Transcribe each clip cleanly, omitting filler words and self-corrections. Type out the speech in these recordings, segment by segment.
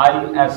IS,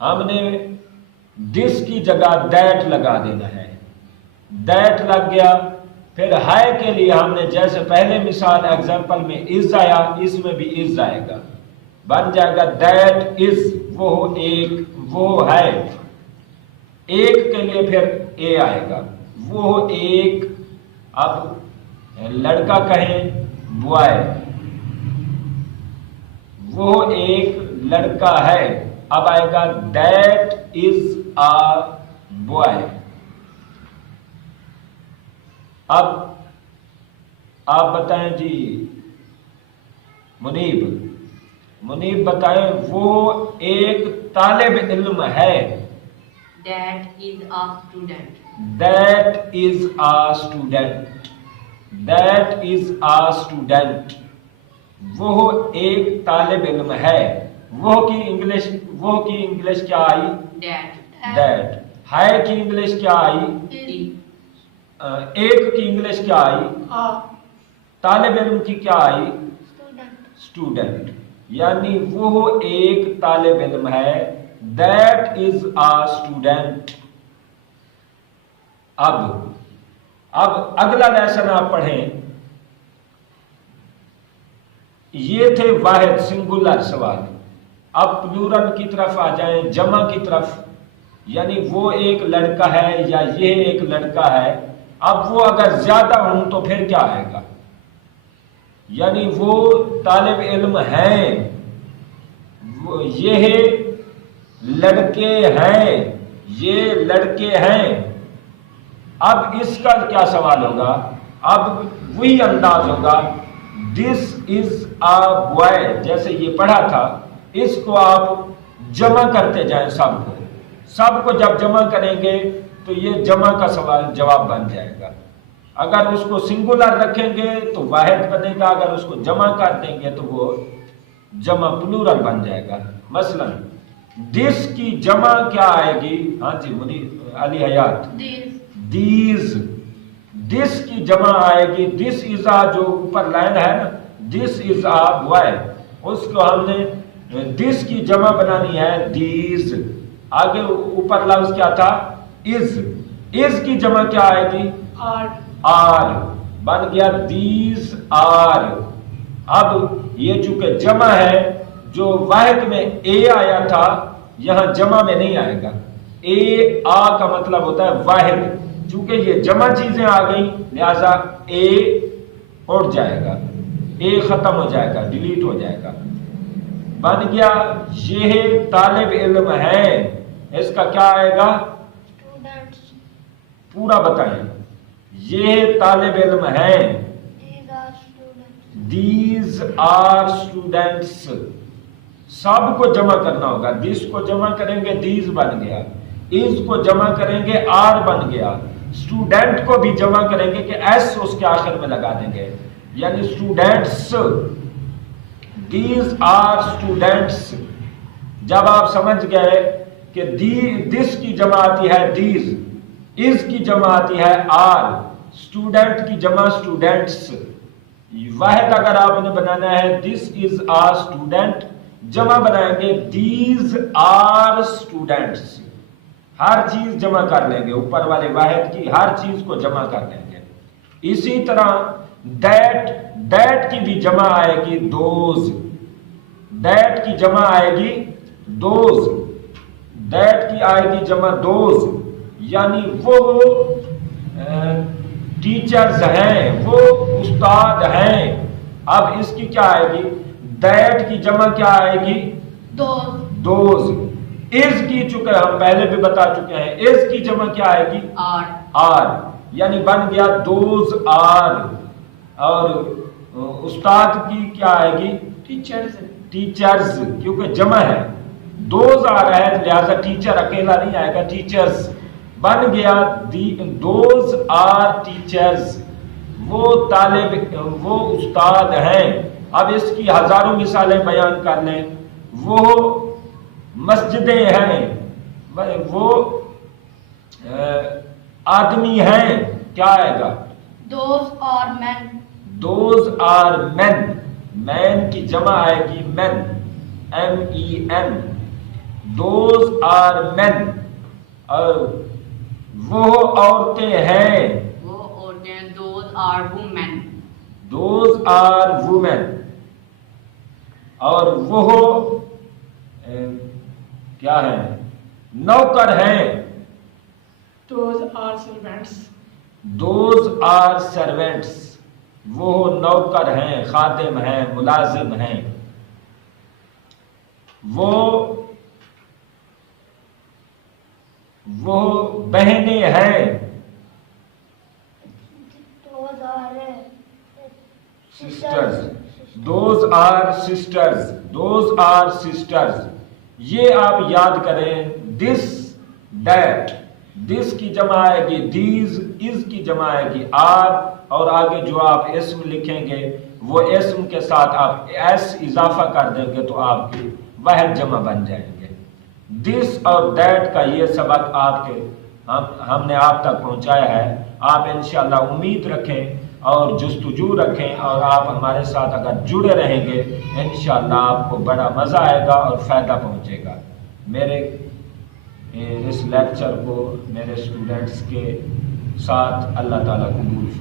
ہم نے دس کی جگہ دیٹ لگا دینا ہے. دیٹ لگ گیا. پھر ہے کے لیے ہم نے جیسے پہلے مثال ایگزامپل میں از آیا, اس میں بھی از آئے گا. بن جائے گا دیٹ از, وہ ایک, وہ ہے. ایک کے لیے پھر اے آئے گا, وہ ایک. اب لڑکا کہیں بوائے, وہ ایک لڑکا ہے. اب آئے گا دیٹ از آ بوائے. اب آپ بتائیں جی منیب بتائیں وہ ایک طالب علم ہے. That is a student. That is a student. That is a student. وہ ایک طالب علم ہے. وہ کی انگلش کیا آئی؟ That. ہے کی انگلش کیا آئی؟ ایک کی انگلش کیا آئی؟ طالب علم کی کیا آئی؟ اسٹوڈنٹ. یعنی وہ ایک طالب علم ہے. That is a student. اب اگلا لیسن آپ پڑھیں. یہ تھے واحد سنگولر سوال. اب پلورل کی طرف آ جائیں, جمع کی طرف. یعنی وہ ایک لڑکا ہے یا یہ ایک لڑکا ہے. اب وہ اگر زیادہ ہوں تو پھر کیا آئے گا؟ یعنی وہ طالب علم ہیں, یہ لڑکے ہیں, یہ لڑکے ہیں. اب اس کا کیا سوال ہوگا؟ اب وہی انداز ہوگا, دس از آ بوائے. جیسے یہ پڑھا تھا, اس کو آپ جمع کرتے جائیں. سب کو جب جمع کریں گے تو یہ جمع کا سوال جواب بن جائے گا. اگر اس کو سنگولر رکھیں گے تو واحد بنے گا, اگر اس کو جمع کر دیں گے تو وہ جمع پلورل بن جائے گا. مثلا دس کی جمع کیا آئے گی؟ ہاں جی علی حیات. دیز. دس کی جمع آئے گی دس از آ, جو اوپر لائن ہے نا, دس از آ بوائے, اس کو ہم نے دس کی جمع بنانی ہے دیز. آگے اوپر لفظ کیا تھا؟ از. از کی جمع کیا آئے گی؟ آر. بن گیا دیز آر. اب یہ چونکہ جمع ہے, جو واحد میں اے آیا تھا یہاں جمع میں نہیں آئے گا. اے آ کا مطلب ہوتا ہے واحد. چونکہ یہ جمع چیزیں آ گئیں لہذا اے اڑ جائے گا, اے ختم ہو جائے گا, ڈیلیٹ ہو جائے گا. بن گیا یہ طالب علم ہے. اس کا کیا آئے گا؟ پورا بتائیں. یہ طالب علم ہیں. These are students. سب کو جمع کرنا ہوگا. دس کو جمع کریں گے دیز بن گیا, از کو جمع کریں گے آر بن گیا, اسٹوڈنٹ کو بھی جمع کریں گے کہ ایس اس کے آخر میں لگا دیں گے, یعنی اسٹوڈنٹس. These are students. جب آپ سمجھ گئے کہ دس کی جمع آتی ہے دیز, از کی جمع آتی ہے آر, اسٹوڈنٹ کی جمع اسٹوڈنٹس. واحد اگر آپ نے بنانا ہے دس از آ اسٹوڈنٹ, جمع بنائیں گے دیز آر اسٹوڈنٹس. ہر چیز جمع کر لیں گے, اوپر والے واحد کی ہر چیز کو جمع کر لیں گے. اسی طرح دیٹ کی بھی جمع آئے گی دوز. دیٹ کی جمع آئے گی دوز. دیٹ کی آئے گی جمع دوز, یعنی وہ ٹیچرز ہیں, وہ استاد ہیں. اب اس کی کیا آئے گی؟ دیٹ کی جمع کیا آئے گی؟ دوز. از کی چکے ہم پہلے بھی بتا چکے ہیں, از کی جمع کیا آئے گی؟ آر. یعنی بن گیا دوز آر. اور استاد کی کیا آئے گی؟ ٹیچرز, کیونکہ جمع ہے. دوز آ رہا ہے لہذا ٹیچر اکیلا نہیں آئے گا, ٹیچرز. بن گیا دوز آر ٹیچرز. وہ استاد ہیں. اب اس کی ہزاروں مثالیں بیان کر لیں. وہ مسجدیں ہیں, وہ آدمی ہیں, کیا آئے گا؟ دوز آر مین. مین کی جمع آئے گی men, MEN. Those are men, اور وہ عورتیں ہیں، وہ عورتیں those are women. Those are women, اور وہ کیا ہے، نوکر ہیں، Those are servants. Those are servants, وہ نوکر ہیں، خادم ہیں، ملازم ہیں، وہ بہنیں ہیں، Those are sisters, those are sisters, those are sisters. یہ آپ یاد کریں، دس، دیٹ، دس کی جمع آئے گی دیز، از کی جمع آئے گی آر، اور آگے جو آپ اسم لکھیں گے وہ اسم کے ساتھ آپ ایس اضافہ کر دیں گے تو آپ کی واحد جمع بن جائیں گے. دس اور دیٹ کا یہ سبق آپ کے ہم نے آپ تک پہنچایا ہے. آپ انشاءاللہ امید رکھیں اور جستجو رکھیں، اور آپ ہمارے ساتھ اگر جڑے رہیں گے انشاءاللہ آپ کو بڑا مزہ آئے گا اور فائدہ پہنچے گا. میرے اس لیکچر کو میرے اسٹوڈنٹس کے ساتھ اللہ تعالیٰ قبول